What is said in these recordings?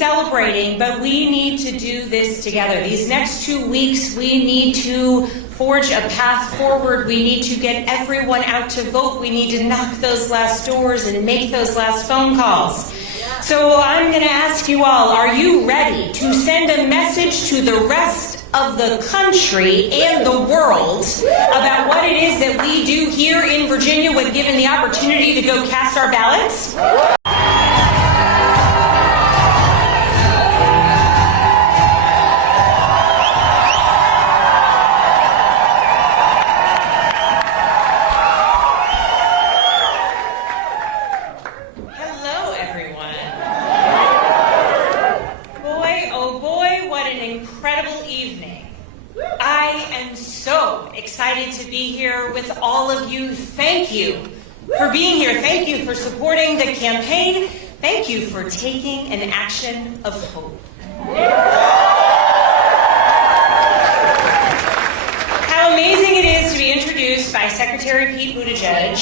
celebrating, but we need to do this together. These next 2 weeks, we need to forge a path forward. We need to get everyone out to vote. We need to knock those last doors and make those last phone calls. So I'm going to ask you all, are you ready to send a message to the rest of the country and the world about what it is that we do here in Virginia when given the opportunity to go cast our ballots? Excited to be here with all of you. Thank you for being here. Thank you for supporting the campaign. Thank you for taking an action of hope. How amazing it is to be introduced by Secretary Pete Buttigieg.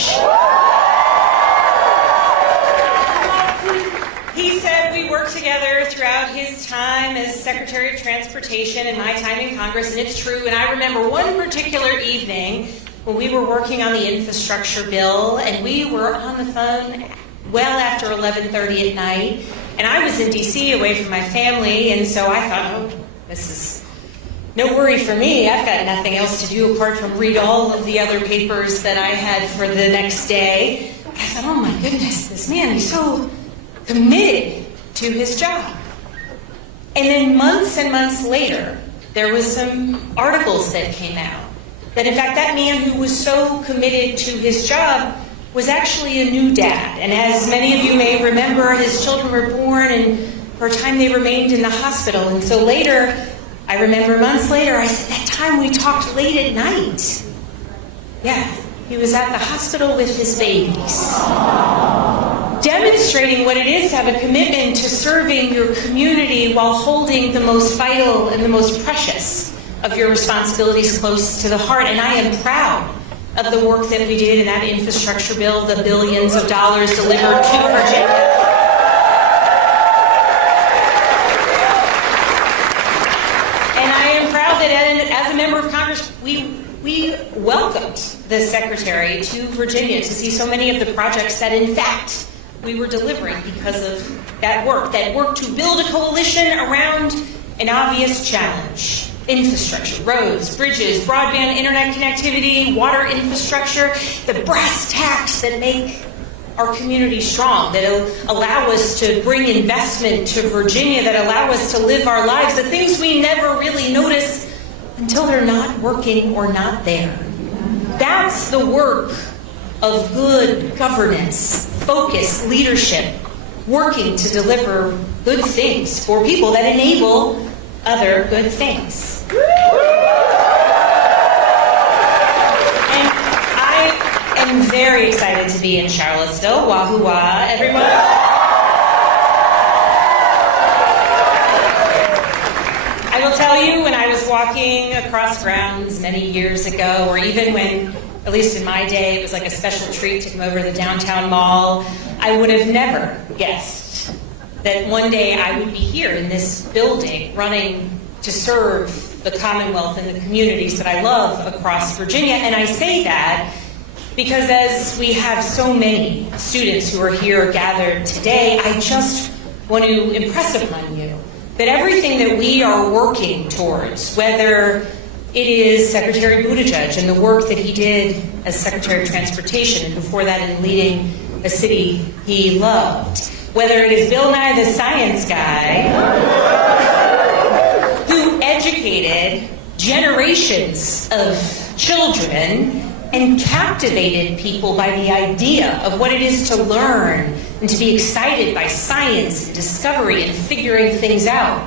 He said we worked together throughout his time as Secretary of Transportation and my time in Congress, and it's true. And I remember one particular evening when we were working on the infrastructure bill, and we were on the phone well after 11:30 at night, and I was in D.C. away from my family, and so I thought, oh, this is no worry for me. I've got nothing else to do apart from read all of the other papers that I had for the next day. I thought, oh my goodness, this man, he's so committed to his job. And then months and months later, there was some articles that came out that in fact that man who was so committed to his job was actually a new dad. And as many of you may remember, his children were born and for a time they remained in the hospital. And so later, I remember months later, I said, that time we talked late at night. Yeah, he was at the hospital with his babies. Demonstrating what it is to have a commitment to serving your community while holding the most vital and the most precious of your responsibilities close to the heart. And I am proud of the work that we did in that infrastructure bill, the billions of dollars delivered to Virginia. And I am proud that as a member of Congress, we welcomed the Secretary to Virginia to see so many of the projects that in fact we were delivering because of that work to build a coalition around an obvious challenge. Infrastructure, roads, bridges, broadband internet connectivity, water infrastructure, the brass tacks that make our community strong, that allow us to bring investment to Virginia, that allow us to live our lives, the things we never really notice until they're not working or not there. That's the work of good governance, focus, leadership, working to deliver good things for people that enable other good things. And I am very excited to be in Charlottesville. Wahoo wah, everyone. I will tell you, when I was walking across grounds many years ago, or even when, at least in my day, it was like a special treat to come over to the downtown mall, I would have never guessed that one day I would be here in this building running to serve the Commonwealth and the communities that I love across Virginia. And I say that because as we have so many students who are here gathered today, I just want to impress upon you that everything that we are working towards, whether it is Secretary Buttigieg and the work that he did as Secretary of Transportation, and before that in leading a city he loved, whether it is Bill Nye the Science Guy, who educated generations of children and captivated people by the idea of what it is to learn and to be excited by science and discovery and figuring things out.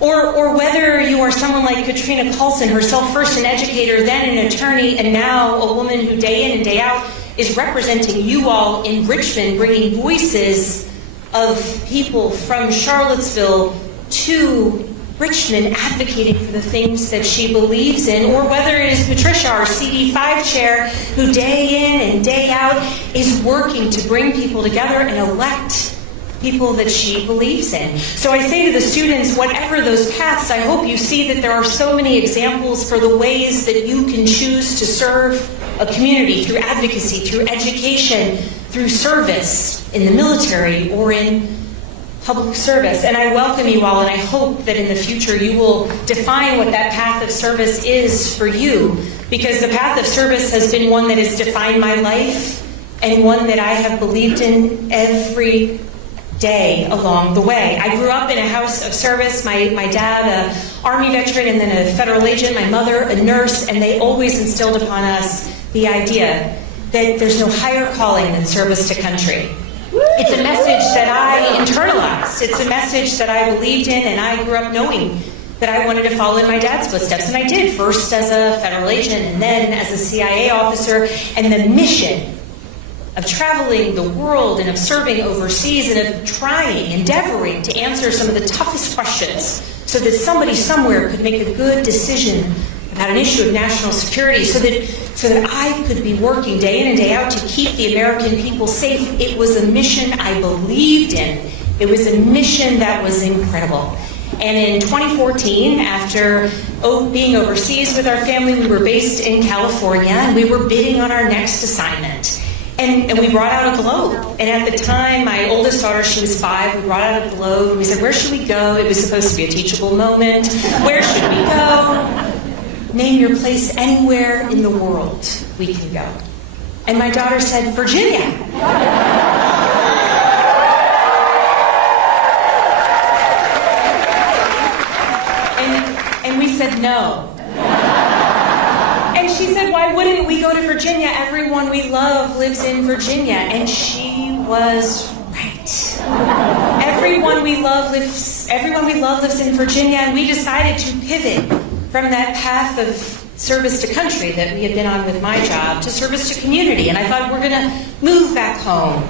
Or whether you are someone like Katrina Coulson, herself first an educator, then an attorney, and now a woman who day in and day out is representing you all in Richmond, bringing voices of people from Charlottesville to Richmond, advocating for the things that she believes in. Or whether it is Patricia, our CD5 chair, who day in and day out is working to bring people together and elect people that she believes in. So I say to the students, whatever those paths, I hope you see that there are so many examples for the ways that you can choose to serve a community through advocacy, through education, through service in the military or in public service. And I welcome you all, and I hope that in the future you will define what that path of service is for you, because the path of service has been one that has defined my life and one that I have believed in every day along the way. I grew up in a house of service. My dad, an Army veteran and then a federal agent, my mother, a nurse, and they always instilled upon us the idea that there's no higher calling than service to country. It's a message that I internalized. It's a message that I believed in, and I grew up knowing that I wanted to follow in my dad's footsteps. And I did, first as a federal agent and then as a CIA officer. And the mission of traveling the world and of serving overseas and of trying, endeavoring to answer some of the toughest questions so that somebody somewhere could make a good decision about an issue of national security, so that I could be working day in and day out to keep the American people safe. It was a mission I believed in. It was a mission that was incredible. And in 2014, after being overseas with our family, we were based in California, and we were bidding on our next assignment. And we brought out a globe. And at the time, my oldest daughter, she was 5, we brought out a globe, and we said, where should we go? It was supposed to be a teachable moment. Where should we go? Name your place anywhere in the world we can go. And my daughter said, Virginia. And we said, no. And she said, why wouldn't we go to Virginia? Everyone we love lives in Virginia. And she was right. Everyone we love lives in Virginia, and we decided to pivot from that path of service to country that we had been on with my job to service to community. And I thought, we're going to move back home.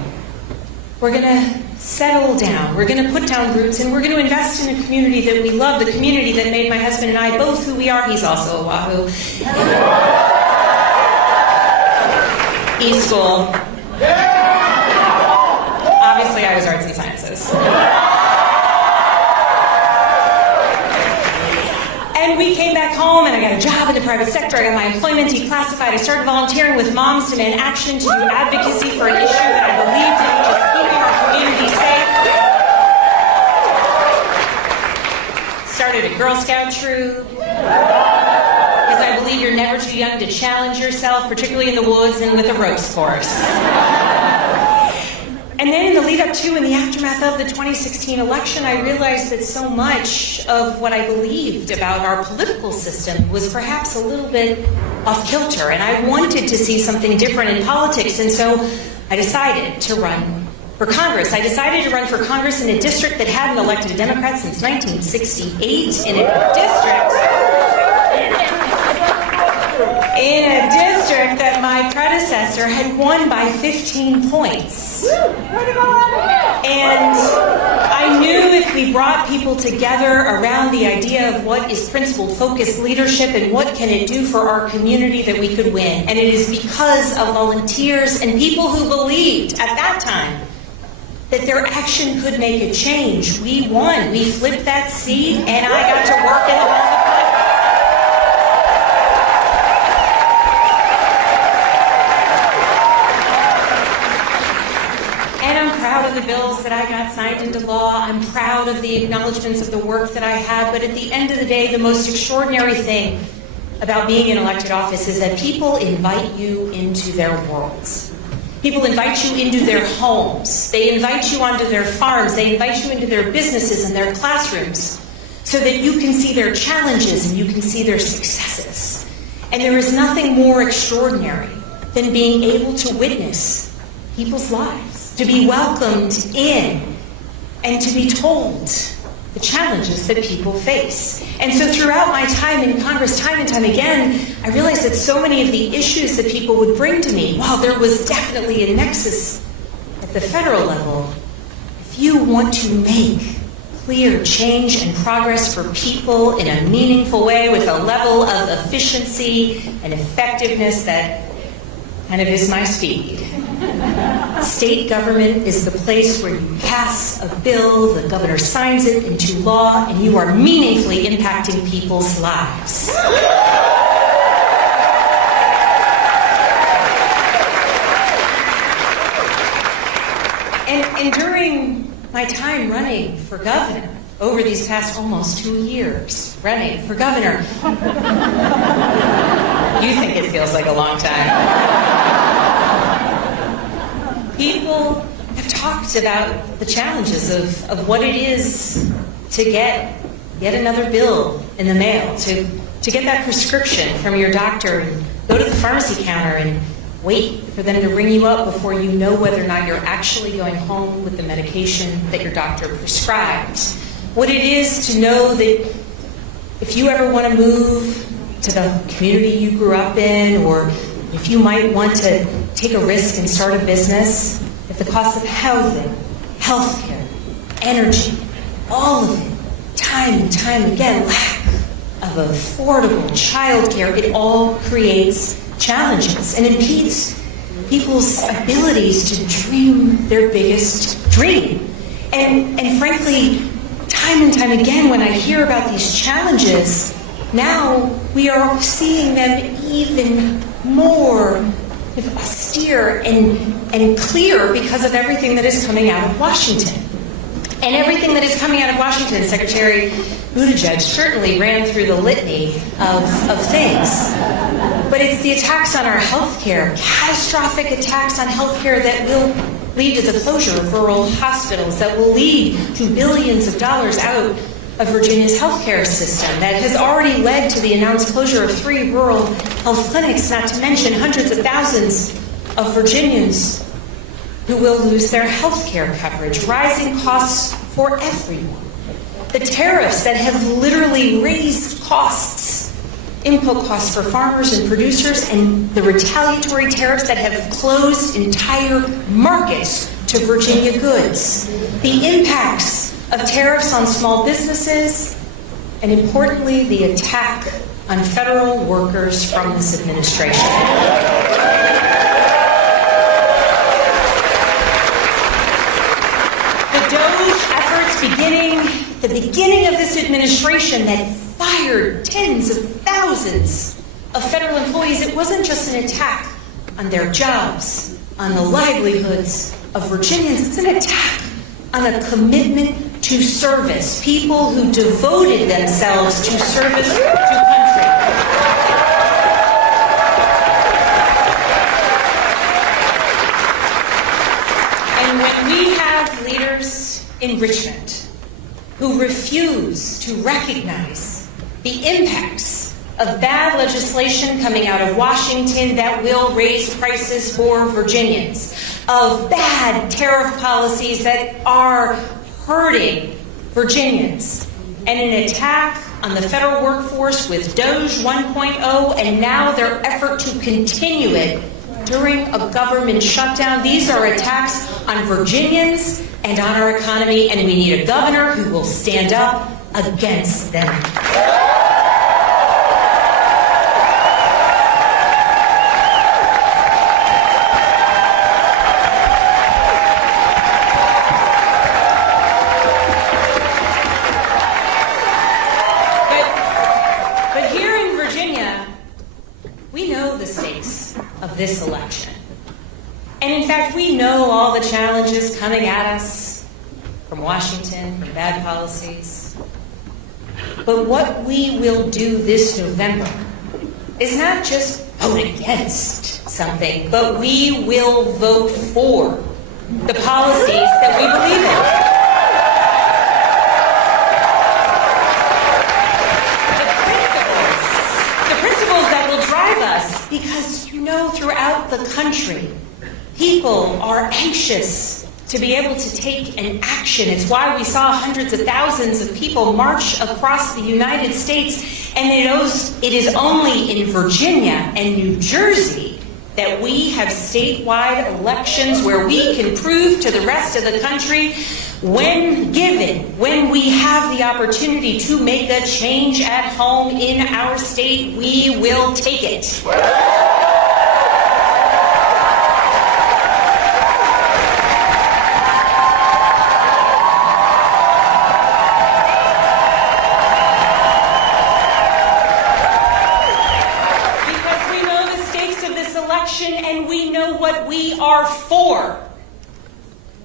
We're going to settle down. We're going to put down roots, and we're going to invest in a community that we love, the community that made my husband and I both who we are. He's also a Wahoo. E-school. Obviously, I was arts and sciences. And we came back home, and I got a job in the private sector. I got my employment declassified. I started volunteering with Moms Demand Action to do advocacy for an issue that I believed in, which is keeping our community safe. Started a Girl Scout troop, because I believe you're never too young to challenge yourself, particularly in the woods and with a ropes course. And then in the lead up to and the aftermath of the 2016 election, I realized that so much of what I believed about our political system was perhaps a little bit off kilter, and I wanted to see something different in politics, and so I decided to run for Congress. I decided to run for Congress in a district that hadn't elected a Democrat since 1968, in a district that my predecessor had won by 15 points. And I knew if we brought people together around the idea of what is principled, focused leadership and what can it do for our community, that we could win. And it is because of volunteers and people who believed at that time that their action could make a change. We won. We flipped that seat, and I got to work in the halls of Congress. Proud of the bills that I got signed into law. I'm proud of the acknowledgments of the work that I had. But at the end of the day, the most extraordinary thing about being in elected office is that people invite you into their worlds. People invite you into their homes. They invite you onto their farms. They invite you into their businesses and their classrooms so that you can see their challenges and you can see their successes. And there is nothing more extraordinary than being able to witness people's lives, to be welcomed in, and to be told the challenges that people face. And so throughout my time in Congress, time and time again, I realized that so many of the issues that people would bring to me, while there was definitely a nexus at the federal level, if you want to make clear change and progress for people in a meaningful way with a level of efficiency and effectiveness that kind of is my speed. State government is the place where you pass a bill, the governor signs it into law, and you are meaningfully impacting people's lives. And during my time running for governor, over these past almost 2 years running for governor, you think it feels like a long time. People have talked about the challenges of what it is to get yet another bill in the mail, to get that prescription from your doctor and go to the pharmacy counter and wait for them to ring you up before you know whether or not you're actually going home with the medication that your doctor prescribed. What it is to know that if you ever want to move to the community you grew up in, or if you might want to take a risk and start a business, if the cost of housing, healthcare, energy, all of it, time and time again, lack of affordable childcare, it all creates challenges and impedes people's abilities to dream their biggest dream. And frankly, time and time again, when I hear about these challenges, now we are seeing them even more austere and clear because of everything that is coming out of Washington. And everything that is coming out of Washington, Secretary Buttigieg certainly ran through the litany of things. But it's the attacks on our health care, catastrophic attacks on health care that will lead to the closure of rural hospitals, that will lead to billions of dollars out of Virginia's healthcare system, that has already led to the announced closure of 3 rural health clinics, not to mention hundreds of thousands of Virginians who will lose their health care coverage, rising costs for everyone. The tariffs that have literally raised costs, input costs for farmers and producers, and the retaliatory tariffs that have closed entire markets to Virginia goods. The impacts of tariffs on small businesses, and importantly, the attack on federal workers from this administration. The beginning of this administration that fired tens of thousands of federal employees, it wasn't just an attack on their jobs, on the livelihoods of Virginians. It's an attack on a commitment to service, people who devoted themselves to service to country. And when we have leaders in Richmond who refuse to recognize the impacts of bad legislation coming out of Washington that will raise prices for Virginians, of bad tariff policies that are hurting Virginians, and an attack on the federal workforce with DOGE 1.0, and now their effort to continue it during a government shutdown. These are attacks on Virginians and on our economy, and we need a governor who will stand up against them. But here in Virginia, we know the stakes of this election. And in fact, we know all the challenges coming at us from Washington, from bad policies. But what we will do this November is not just vote against something, but we will vote for the policies that we believe in. The principles that will drive us, because throughout the country, people are anxious to be able to take an action. It's why we saw hundreds of thousands of people march across the United States, and it is only in Virginia and New Jersey that we have statewide elections where we can prove to the rest of the country, when we have the opportunity to make a change at home in our state, we will take it. we know what we are for.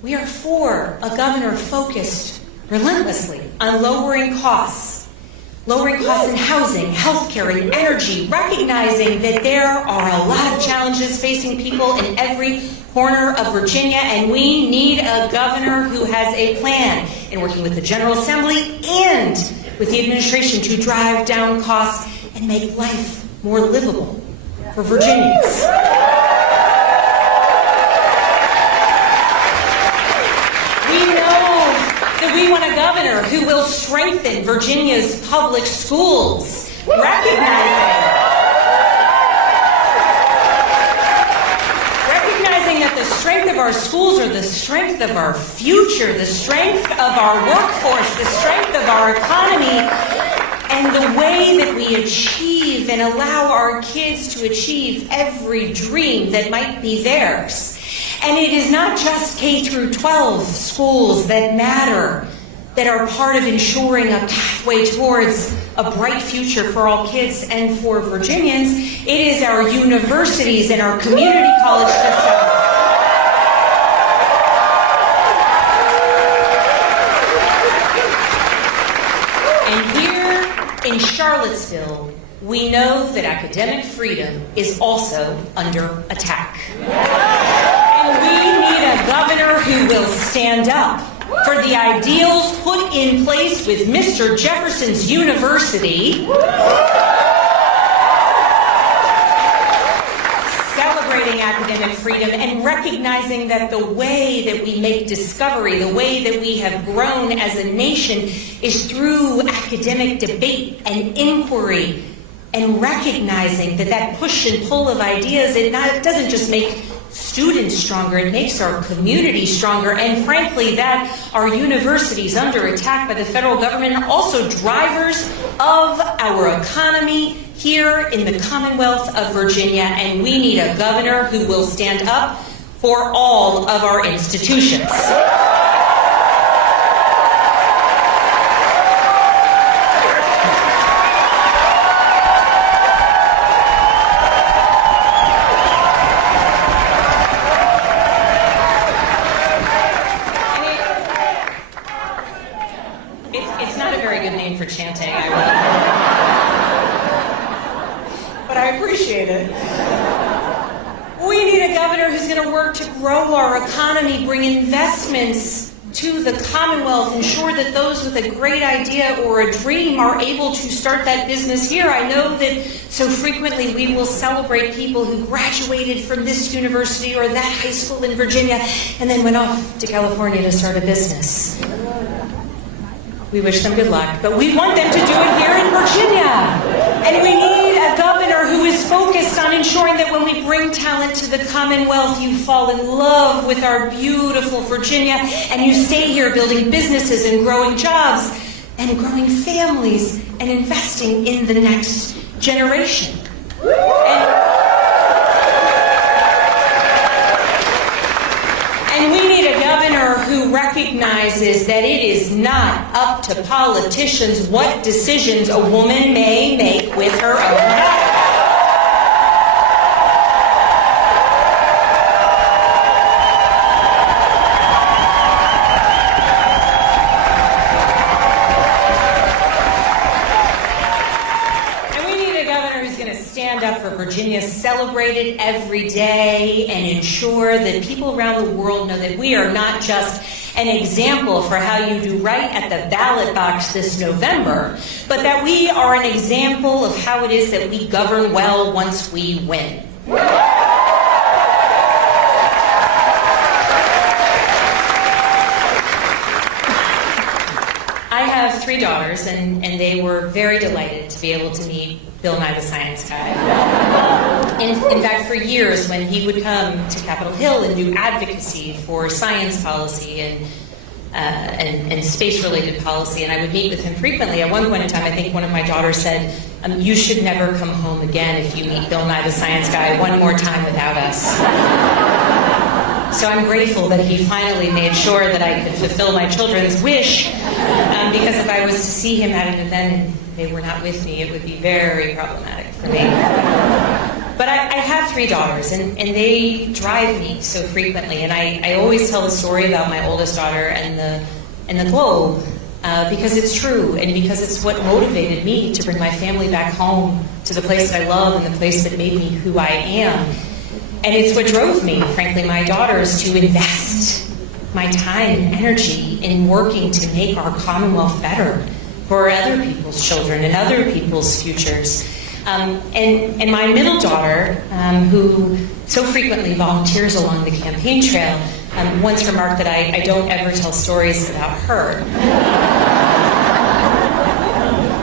We are for a governor focused relentlessly on lowering costs in housing, healthcare, and energy, recognizing that there are a lot of challenges facing people in every corner of Virginia, and we need a governor who has a plan in working with the General Assembly and with the administration to drive down costs and make life more livable for Virginians. We want a governor who will strengthen Virginia's public schools, recognizing that the strength of our schools are the strength of our future, the strength of our workforce, the strength of our economy, and the way that we achieve and allow our kids to achieve every dream that might be theirs. And it is not just K through 12 schools that matter, that are part of ensuring a pathway towards a bright future for all kids and for Virginians. It is our universities and our community college systems. And here in Charlottesville, we know that academic freedom is also under attack. We need a governor who will stand up for the ideals put in place with Mr. Jefferson's University, celebrating academic freedom and recognizing that the way that we make discovery, the way that we have grown as a nation is through academic debate and inquiry, and recognizing that that push and pull of ideas, it doesn't just make students stronger, it makes our community stronger, and frankly that our universities under attack by the federal government are also drivers of our economy here in the Commonwealth of Virginia, and we need a governor who will stand up for all of our institutions. For chanting, but I appreciate it. We need a governor who's going to work to grow our economy, bring investments to the Commonwealth, ensure that those with a great idea or a dream are able to start that business here. I know that so frequently we will celebrate people who graduated from this university or that high school in Virginia and then went off to California to start a business. We wish them good luck, but we want them to do it here in Virginia. And we need a governor who is focused on ensuring that when we bring talent to the Commonwealth, you fall in love with our beautiful Virginia, and you stay here building businesses and growing jobs and growing families and investing in the next generation. And we need a governor who recognizes that it is not up to politicians what decisions a woman may make with her own body. For Virginia, celebrate it every day, and ensure that people around the world know that we are not just an example for how you do right at the ballot box this November, but that we are an example of how it is that we govern well once we win. I have 3 daughters, and they were very delighted to be able to meet Bill Nye the Science Guy. In fact, for years, when he would come to Capitol Hill and do advocacy for science policy and space-related policy, and I would meet with him frequently. At one point in time, I think one of my daughters said, "You should never come home again if you meet Bill Nye the Science Guy one more time without us." So I'm grateful that he finally made sure that I could fulfill my children's wish, because if I was to see him at an event and they were not with me, it would be very problematic for me. But I have 3 daughters, and they drive me so frequently. And I always tell the story about my oldest daughter and the globe because it's true, and because it's what motivated me to bring my family back home to the place that I love and the place that made me who I am. And it's what drove me, frankly, my daughters, to invest my time and energy in working to make our Commonwealth better for other people's children and other people's futures. And my middle daughter, who so frequently volunteers along the campaign trail, once remarked that I don't ever tell stories about her.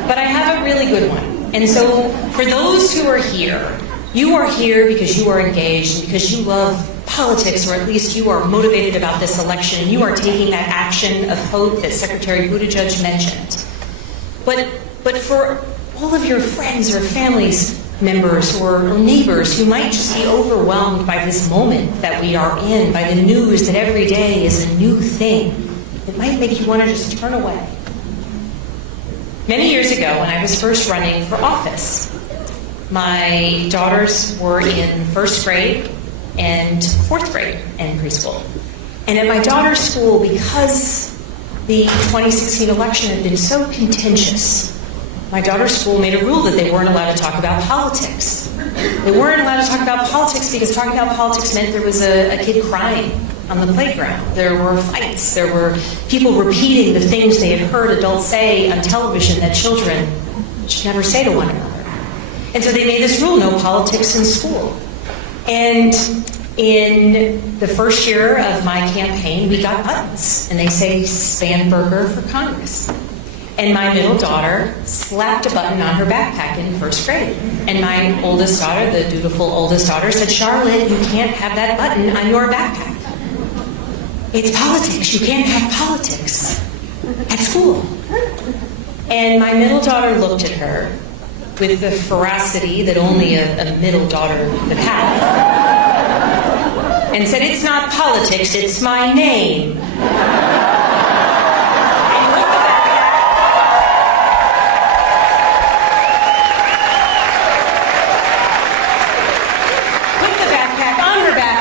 But I have a really good one. And so for those who are here, you are here because you are engaged and because you love politics, or at least you are motivated about this election, and you are taking that action of hope that Secretary Buttigieg mentioned. But for all of your friends or families members or neighbors who might just be overwhelmed by this moment that we are in, by the news that every day is a new thing, it might make you want to just turn away. Many years ago, when I was first running for office, my daughters were in 1st grade and 4th grade and preschool. And at my daughter's school, because the 2016 election had been so contentious, my daughter's school made a rule that they weren't allowed to talk about politics. They weren't allowed to talk about politics because talking about politics meant there was a kid crying on the playground. There were fights. There were people repeating the things they had heard adults say on television that children should never say to one another. And so they made this rule, no politics in school. And in the first year of my campaign, we got buttons, and they say Spanberger for Congress. And my middle daughter slapped a button on her backpack in 1st grade. And my oldest daughter, the dutiful oldest daughter, said, "Charlotte, you can't have that button on your backpack. It's politics. You can't have politics at school." And my middle daughter looked at her with the ferocity that only a middle daughter could have, and said, "It's not politics, it's my name."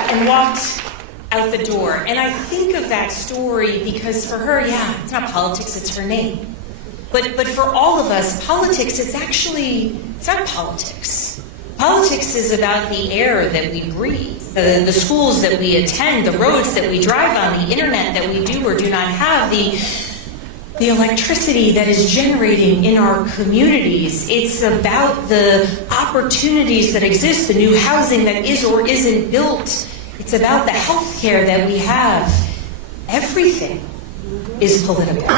And walked out the door. And I think of that story because for her, yeah, it's not politics, it's her name. But for all of us, politics, it's not politics. Politics is about the air that we breathe, the schools that we attend, the roads that we drive on, the internet that we do or do not have, the electricity that is generating in our communities. It's about the opportunities that exist, the new housing that is or isn't built. It's about the health care that we have. Everything is political.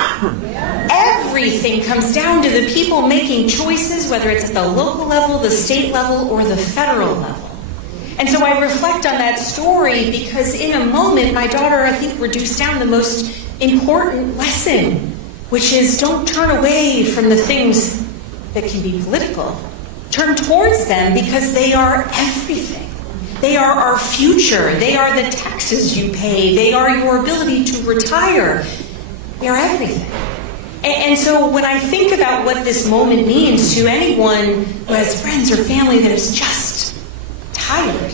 Everything comes down to the people making choices, whether it's at the local level, the state level, or the federal level. And so I reflect on that story because in a moment, my daughter, I think, reduced down the most important lesson, which is don't turn away from the things that can be political. Turn towards them because they are everything. They are our future. They are the taxes you pay. They are your ability to retire. They are everything. And so when I think about what this moment means to anyone who has friends or family that is just tired,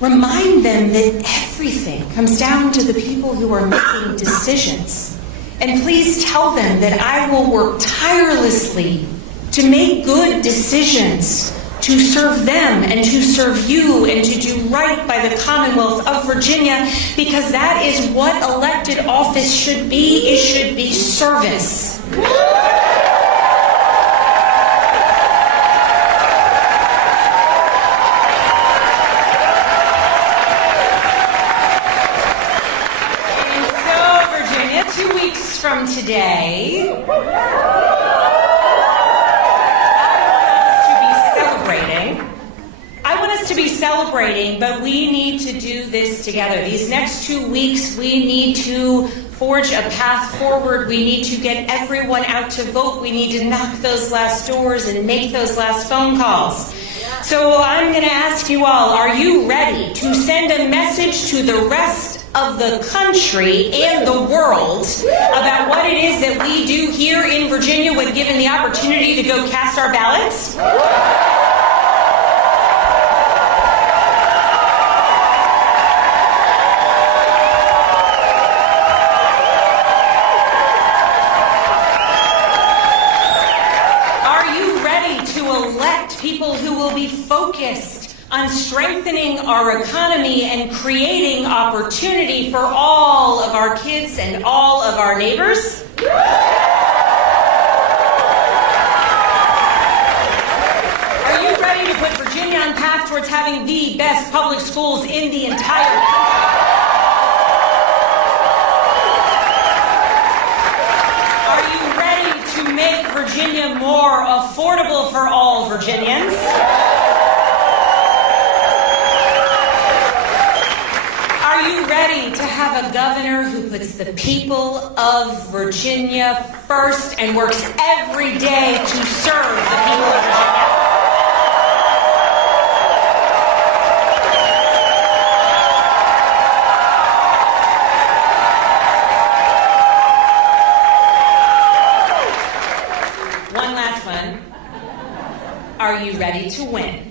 remind them that everything comes down to the people who are making decisions. And please tell them that I will work tirelessly to make good decisions, to serve them and to serve you and to do right by the Commonwealth of Virginia, because that is what elected office should be. It should be service. And so, Virginia, 2 weeks from today, to be celebrating, but we need to do this together. These next 2 weeks, we need to forge a path forward. We need to get everyone out to vote. We need to knock those last doors and make those last phone calls. So I'm going to ask you all, are you ready to send a message to the rest of the country and the world about what it is that we do here in Virginia when given the opportunity to go cast our ballots? strengthening our economy and creating opportunity for all of our kids and all of our neighbors? Are you ready to put Virginia on path towards having the best public schools in the entire country? Are you ready to make Virginia more affordable for all Virginians? Are you ready to have a governor who puts the people of Virginia first and works every day to serve the people of Virginia? One last one. Are you ready to win?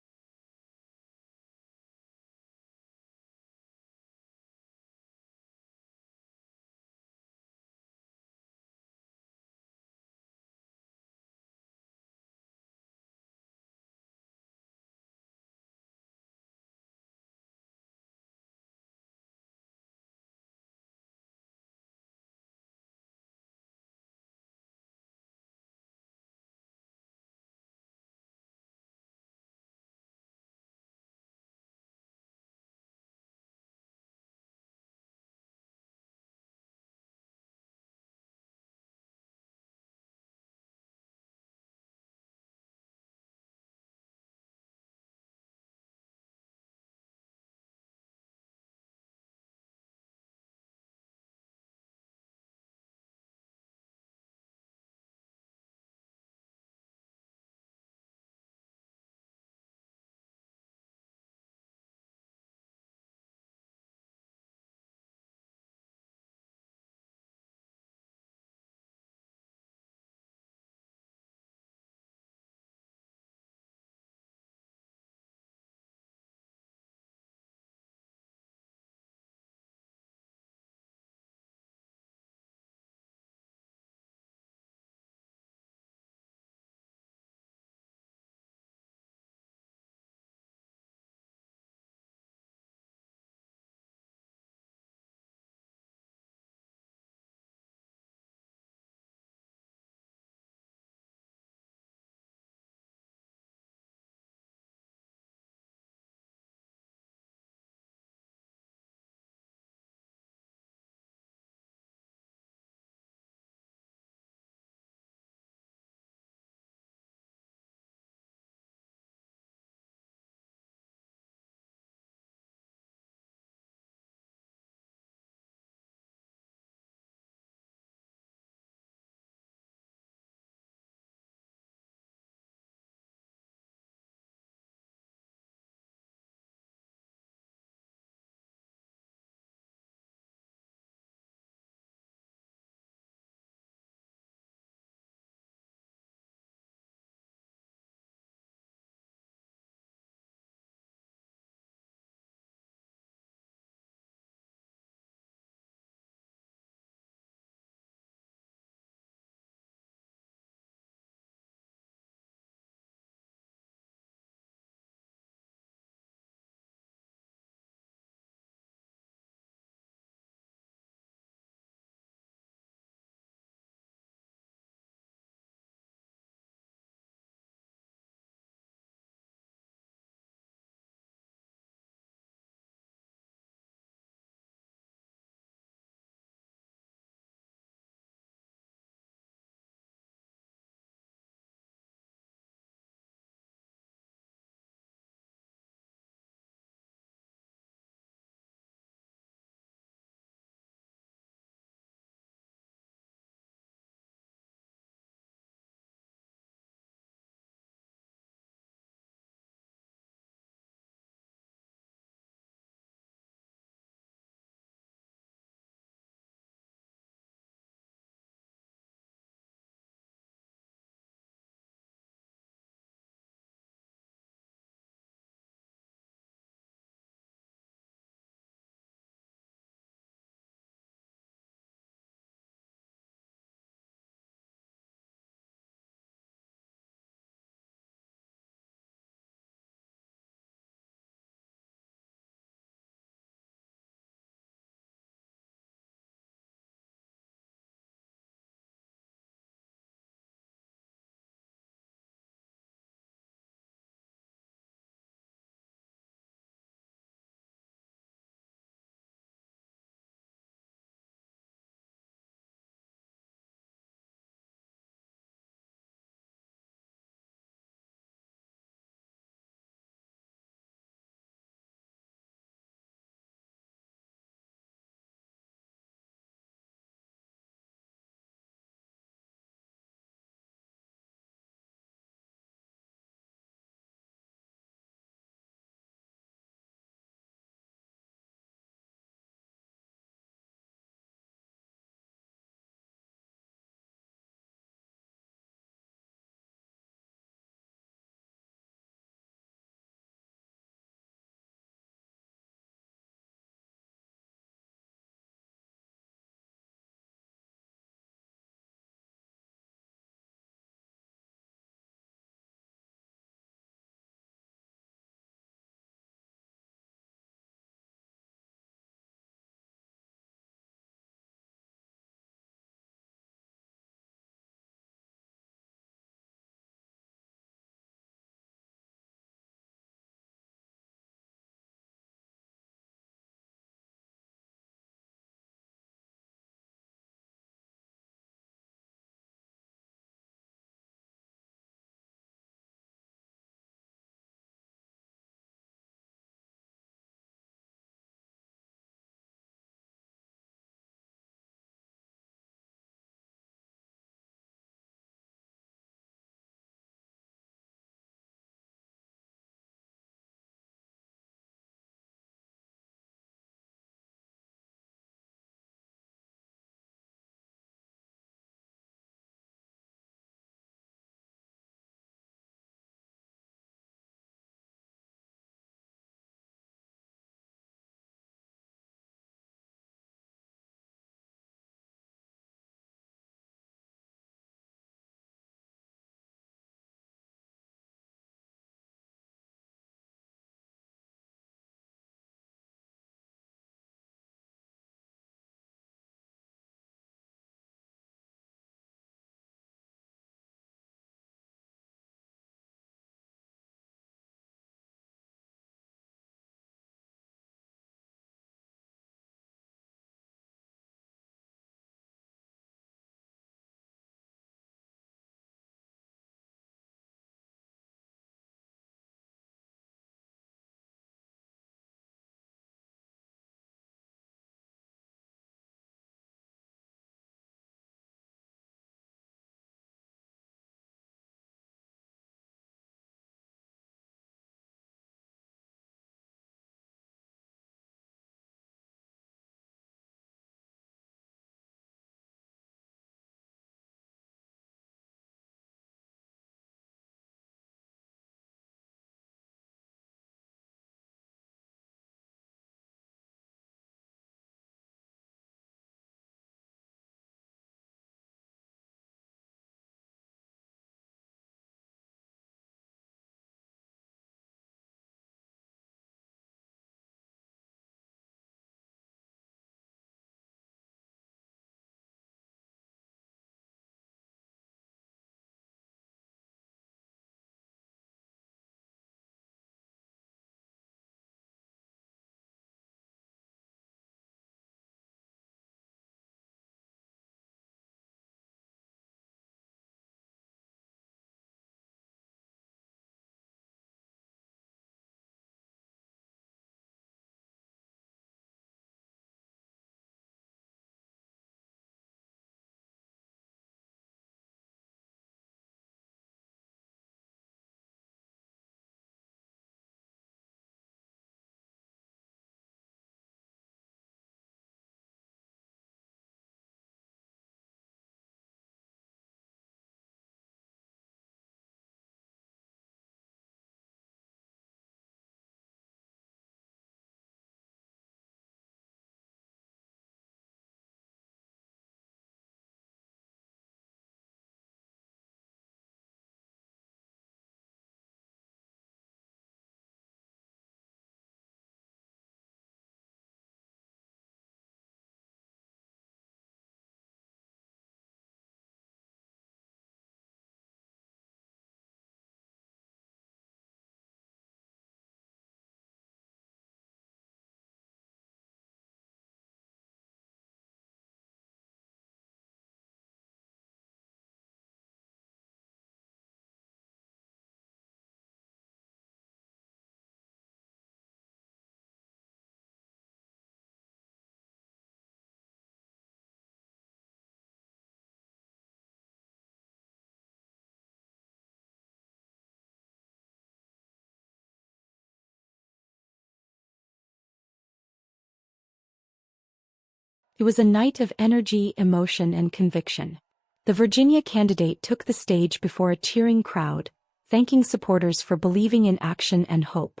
It was a night of energy, emotion, and conviction. The Virginia candidate took the stage before a cheering crowd, thanking supporters for believing in action and hope.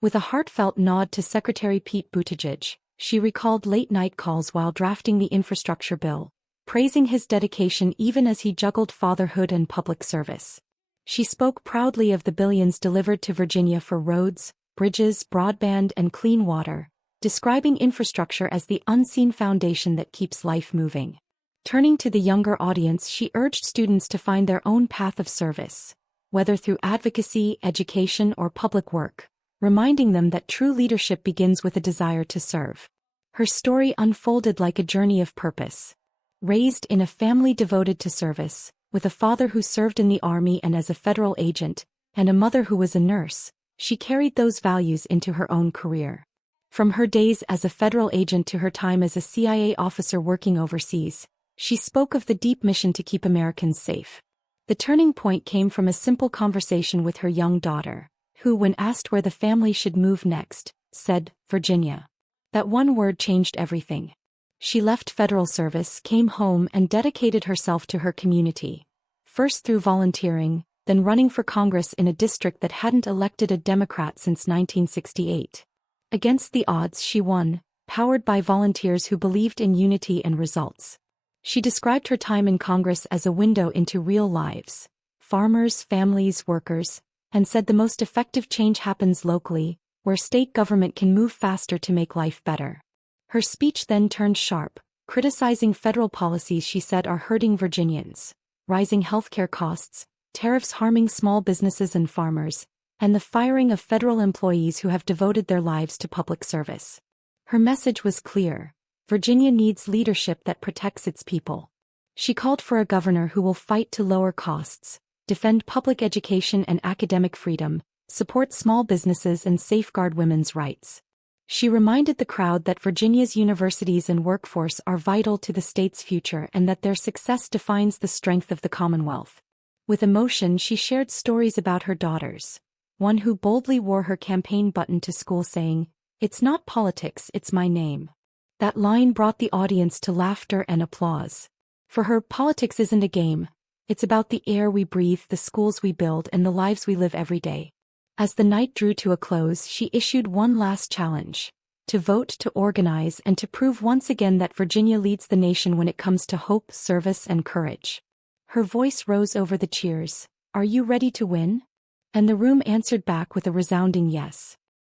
With a heartfelt nod to Secretary Pete Buttigieg, she recalled late-night calls while drafting the infrastructure bill, praising his dedication even as he juggled fatherhood and public service. She spoke proudly of the billions delivered to Virginia for roads, bridges, broadband, and clean water, describing infrastructure as the unseen foundation that keeps life moving. Turning to the younger audience, she urged students to find their own path of service, whether through advocacy, education, or public work, reminding them that true leadership begins with a desire to serve. Her story unfolded like a journey of purpose. Raised in a family devoted to service, with a father who served in the Army and as a federal agent, and a mother who was a nurse, she carried those values into her own career. From her days as a federal agent to her time as a CIA officer working overseas, she spoke of the deep mission to keep Americans safe. The turning point came from a simple conversation with her young daughter, who, when asked where the family should move next, said, "Virginia." That one word changed everything. She left federal service, came home, and dedicated herself to her community, first through volunteering, then running for Congress in a district that hadn't elected a Democrat since 1968. Against the odds, she won, powered by volunteers who believed in unity and results. She described her time in Congress as a window into real lives, farmers, families, workers, and said the most effective change happens locally, where state government can move faster to make life better. Her speech then turned sharp, criticizing federal policies she said are hurting Virginians: rising healthcare costs, tariffs harming small businesses and farmers, and the firing of federal employees who have devoted their lives to public service. Her message was clear: Virginia needs leadership that protects its people. She called for a governor who will fight to lower costs, defend public education and academic freedom, support small businesses, and safeguard women's rights. She reminded the crowd that Virginia's universities and workforce are vital to the state's future and that their success defines the strength of the Commonwealth. With emotion, she shared stories about her daughters, one who boldly wore her campaign button to school saying, "It's not politics, it's my name." That line brought the audience to laughter and applause. For her, politics isn't a game. It's about the air we breathe, the schools we build, and the lives we live every day. As the night drew to a close, she issued one last challenge: to vote, to organize, and to prove once again that Virginia leads the nation when it comes to hope, service, and courage. Her voice rose over the cheers. "Are you ready to win?" And the room answered back with a resounding yes.